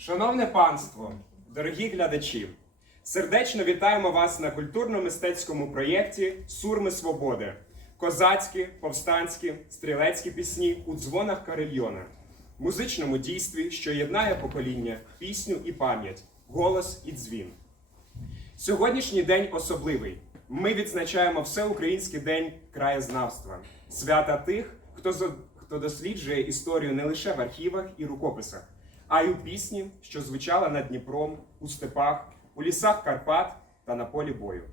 Шановне панство, дорогі глядачі, сердечно вітаємо вас на культурно-мистецькому проєкті Сурми Свободи. Козацькі, повстанські, стрілецькі пісні у дзвонах Карельйона, музичному дійстві, що єднає покоління, пісню і пам'ять, голос і дзвін. Сьогоднішній день особливий. Ми відзначаємо Всеукраїнський день краєзнавства, свята тих, хто, хто досліджує історію не лише в архівах і рукописах, а й у пісні, що звучала над Дніпром, у степах, у лісах Карпат та на полі бою.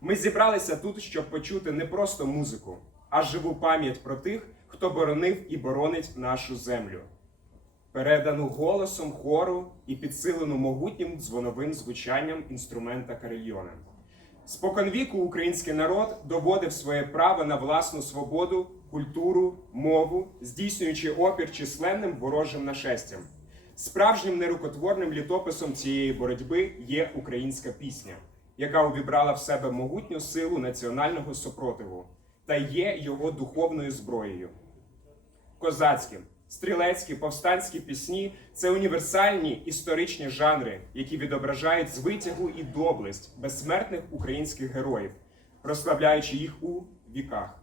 Ми зібралися тут, щоб почути не просто музику, а живу пам'ять про тих, хто боронив і боронить нашу землю, передану голосом хору і підсилену могутнім дзвоновим звучанням інструмента карельйона. Споконвіку український народ доводив своє право на власну свободу, культуру, мову, здійснюючи опір численним ворожим нашестям. Справжнім нерукотворним літописом цієї боротьби є українська пісня, яка увібрала в себе могутню силу національного супротиву та є його духовною зброєю. Козацькі, стрілецькі, повстанські пісні це універсальні історичні жанри, які відображають звитягу і доблесть безсмертних українських героїв, прославляючи їх у віках.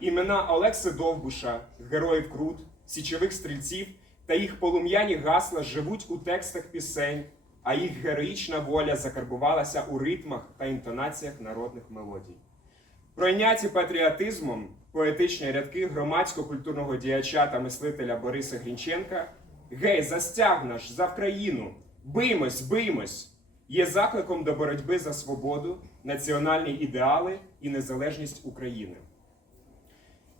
Імена Олекси Довбуша, героїв Крут, січових стрільців та їх полум'яні гасла живуть у текстах пісень, а їх героїчна воля закарбувалася у ритмах та інтонаціях народних мелодій. Пройняті патріотизмом поетичні рядки громадсько-культурного діяча та мислителя Бориса Грінченка Гей, застяг наш за Вкраїну! Биймось, биймось! є закликом до боротьби за свободу, національні ідеали і незалежність України.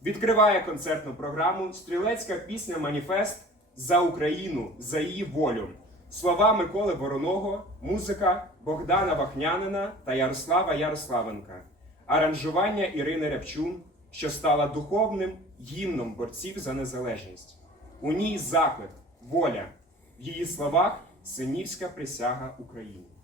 Відкриває концертну програму стрілецька пісня Маніфест за Україну, за її волю. Слова Миколи Вороного, музика Богдана Вахнянина та Ярослава Ярославенка, аранжування Ірини Рябчун, що стала духовним гімном борців за незалежність. У ній заклик, воля, в її словах синівська присяга Україні.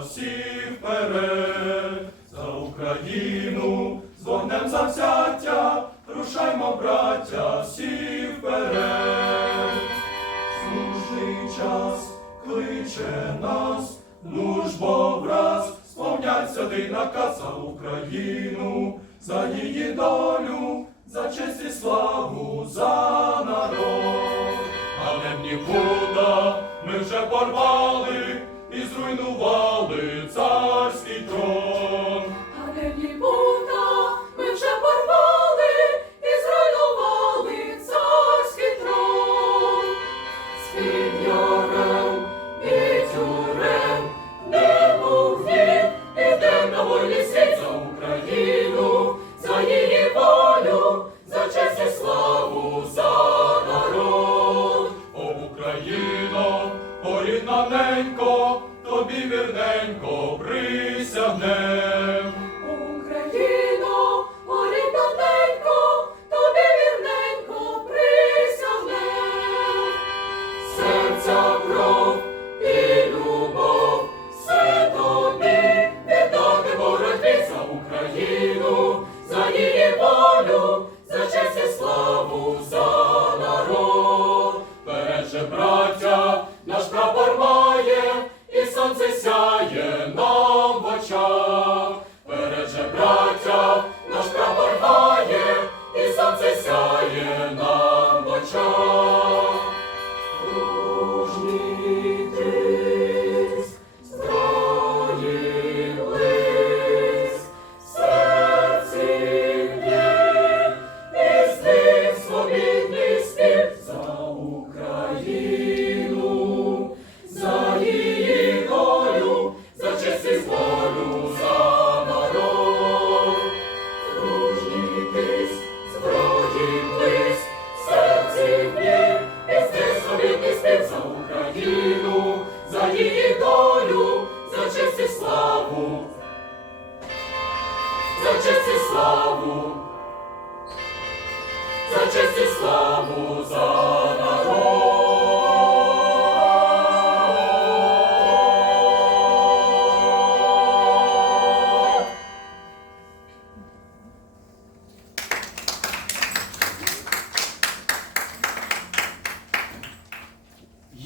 Всі вперед, за Україну з вогнем завзяття, рушаймо, браття, всі вперед. Слушний час кличе нас, ну ж бо враз, сповнять святий наказ за Україну, за її долю, за честь і славу, за народ. Але в нікуда ми вже порвали зруйнували царський трон. Волю, за честь і славу, за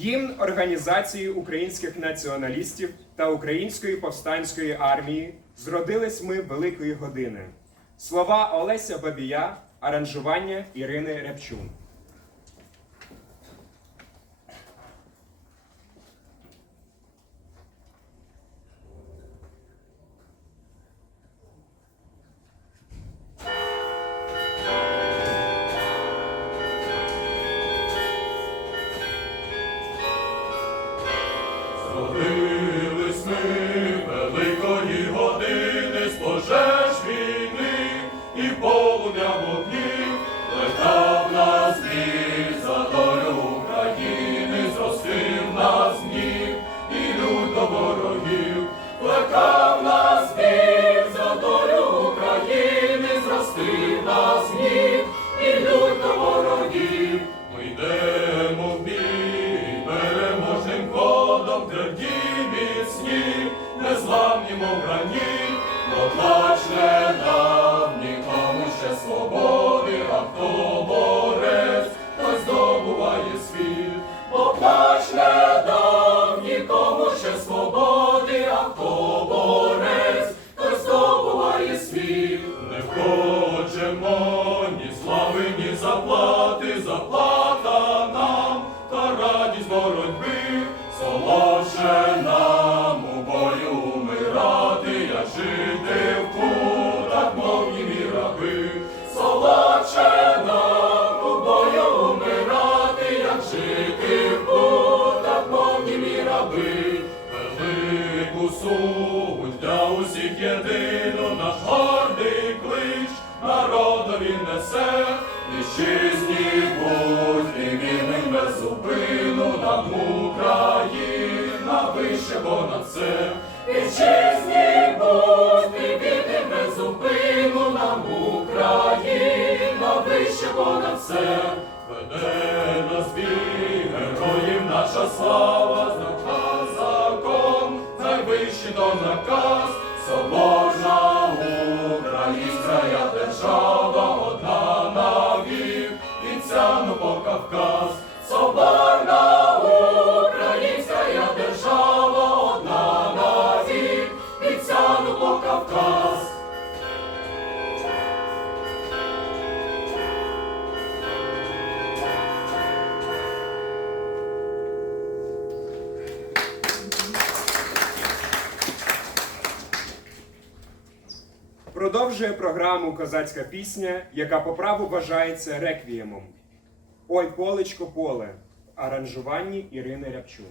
Гімн Організації українських націоналістів та Української повстанської армії зродились ми великої години. Слова Олеся Бабія, аранжування Ірини Рябчун. e fogo de amor. Свободи, Україна вище понад все. Вітчизні і вільним без зупину нам Україна вище понад все. Веде нас бій героїв наша слава, знак закон, найвищий то наказ, соборна українська держава, одна навік, і цяну по Кавказ. Соборна Продовжує програму Козацька пісня, яка по праву вважається реквіємом. Ой, полечко поле аранжуванні Ірини Рябчун.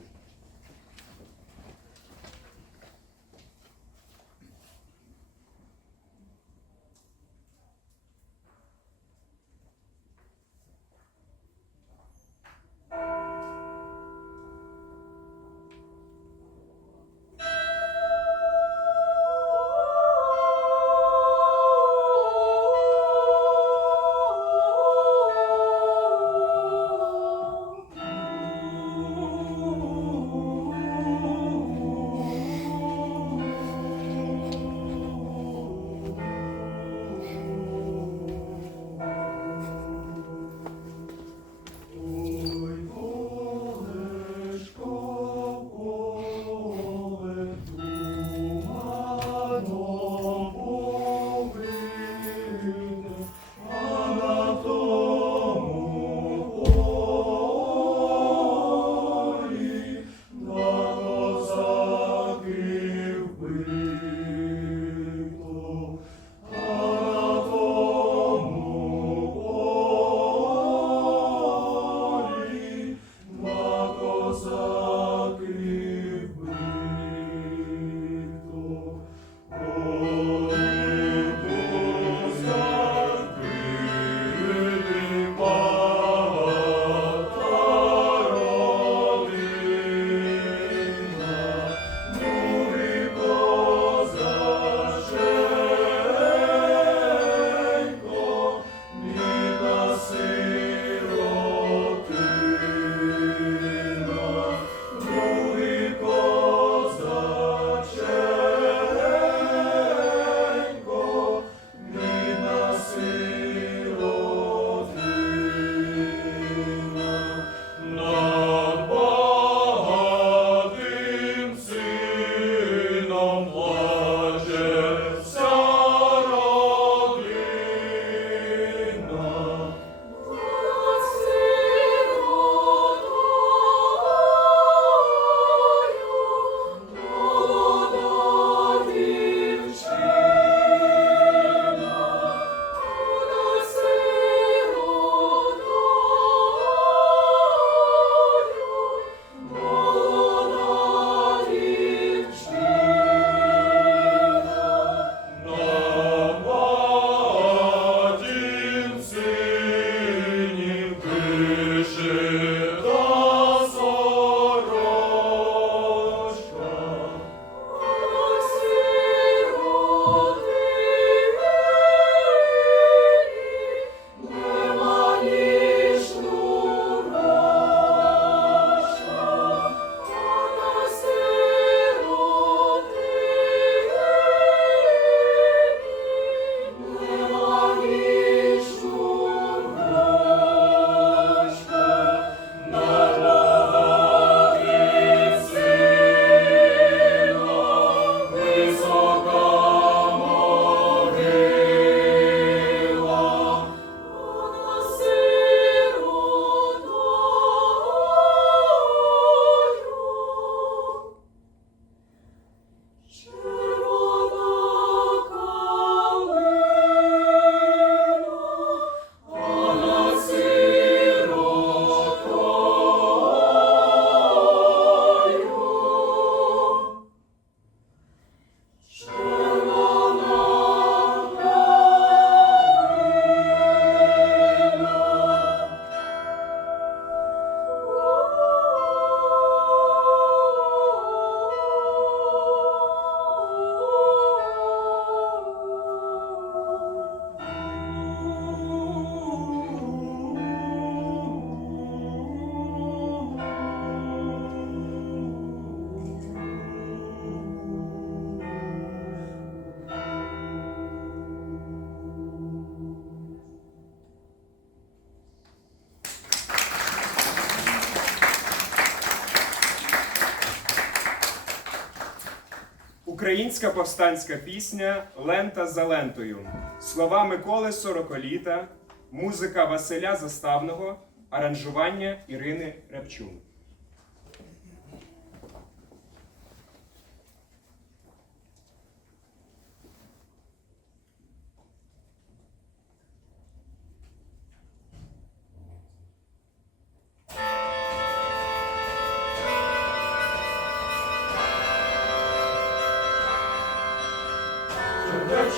Українська повстанська пісня Лента за лентою. Слова Миколи Сороколіта, музика Василя Заставного, аранжування Ірини Рябчун.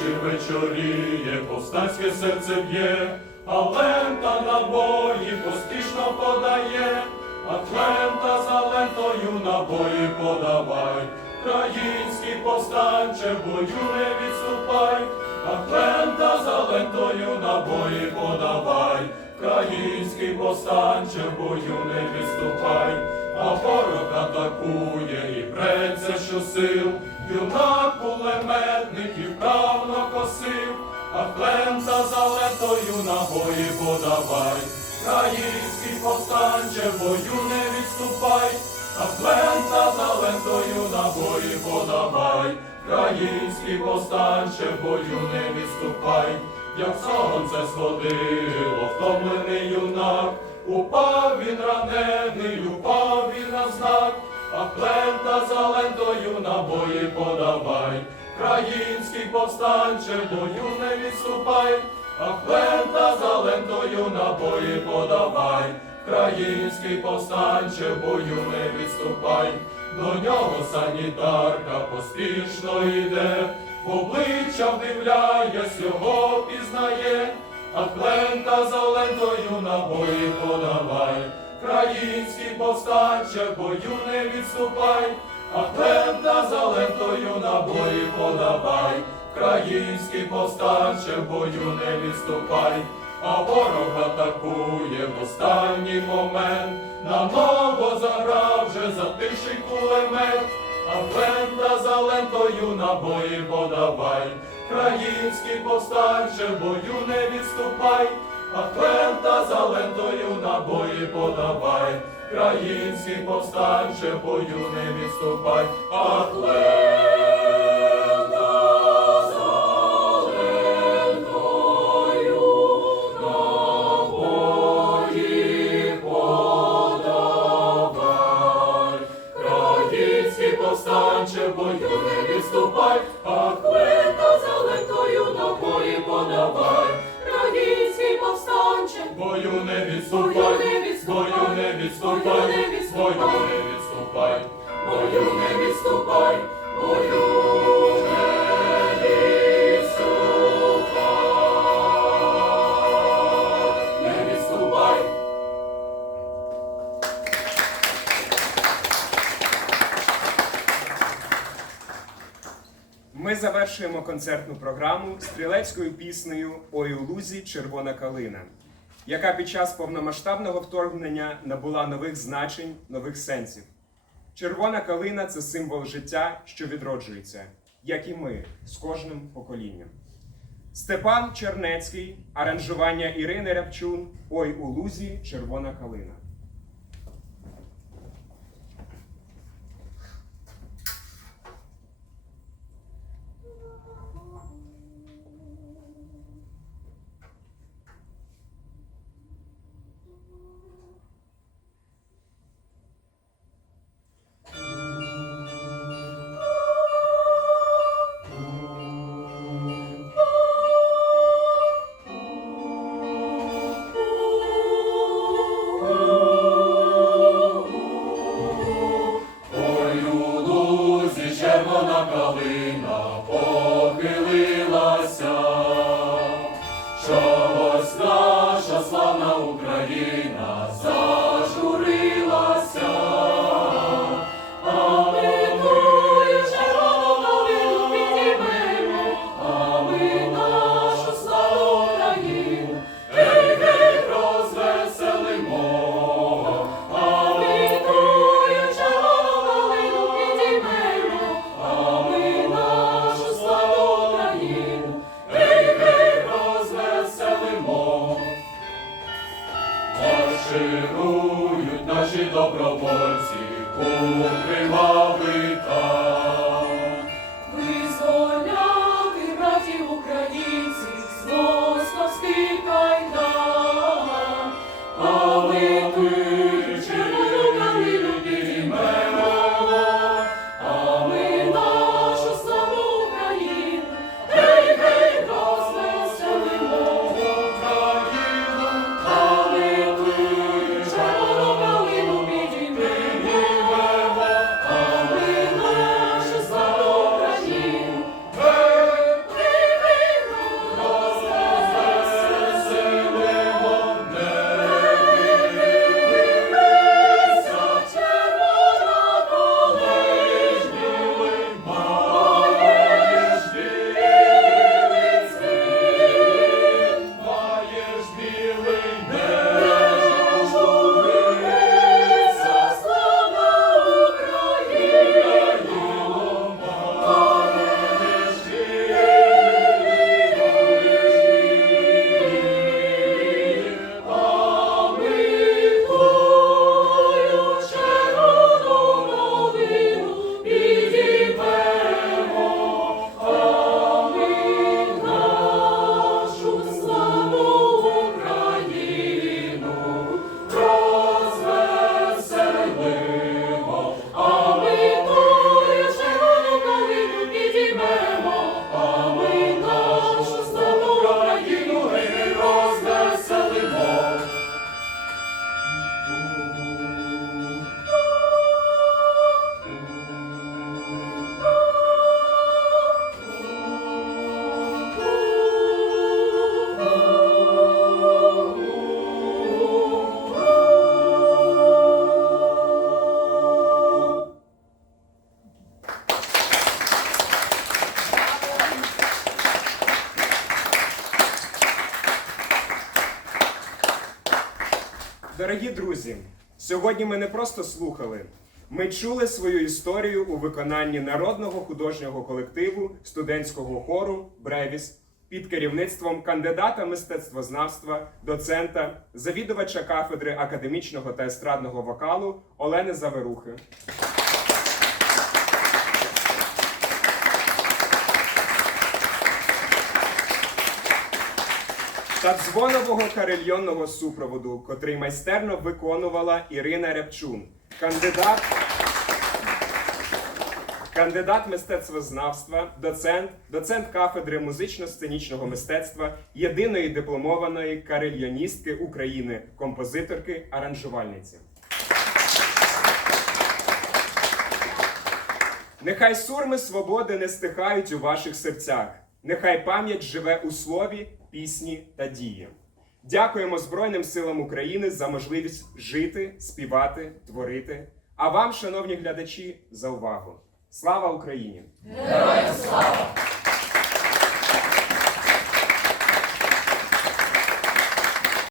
Вечір вечоріє, повстанське серце б'є, а лента набої поспішно подає, а лента за лентою набої подавай, Країнський повстанче в бою не відступай, а лента за лентою набої подавай, Країнський повстанче в бою не відступай, а ворог атакує і бреться щосил, юнак кулеметників правно косив, а лента за лентою набої подавай, Країнський повстанче бою не відступай, а лента за лентою набої подавай, Країнський повстанче бою не відступай, як сонце сходило, втомлений юнак, упав він ранений, упав він на знак, а лента за лентою набої подавай, Країнський повстанче бою не відступай, а лента за лентою набої подавай, Країнський повстанче бою не відступай, до нього санітарка поспішно йде, в обличчя вдивляясь, його пізнає, а лента за лентою набої подавай, Країнський повстанче бою не відступай, а лента за лентою набої подавай, Країнський повстанче в бою не відступай, а ворог атакує в останній момент, наново заграв вже затиший кулемет, а лента за лентою набої подавай, Країнський повстанче бою не відступай, а лента за лентою набої подавай, країнці повстанче бою не відступай, а лента бою не відступай. бою не відступай. бою не відступай, бою не відступай, не відступай. Ми завершуємо концертну програму стрілецькою піснею Ой у лузі червона калина, яка під час повномасштабного вторгнення набула нових значень, нових сенсів. Червона калина це символ життя, що відроджується, як і ми з кожним поколінням. Степан Чернецький, аранжування Ірини Рябчун Ой у лузі червона калина. Дорогі друзі, сьогодні ми не просто слухали. Ми чули свою історію у виконанні народного художнього колективу студентського хору Бревіс під керівництвом кандидата мистецтвознавства, доцента, завідувача кафедри академічного та естрадного вокалу Олени Заверухи. Та дзвонового карельйонного супроводу, котрий майстерно виконувала Ірина Рябчун, кандидат, кандидат мистецтвознавства, доцент, доцент кафедри музично-сценічного мистецтва, єдиної дипломованої карельйоністки України, композиторки, аранжувальниці. Нехай сурми свободи не стихають у ваших серцях. Нехай пам'ять живе у слові, пісні та дії. Дякуємо Збройним силам України за можливість жити, співати, творити. А вам, шановні глядачі, за увагу. Слава Україні! Героям слава!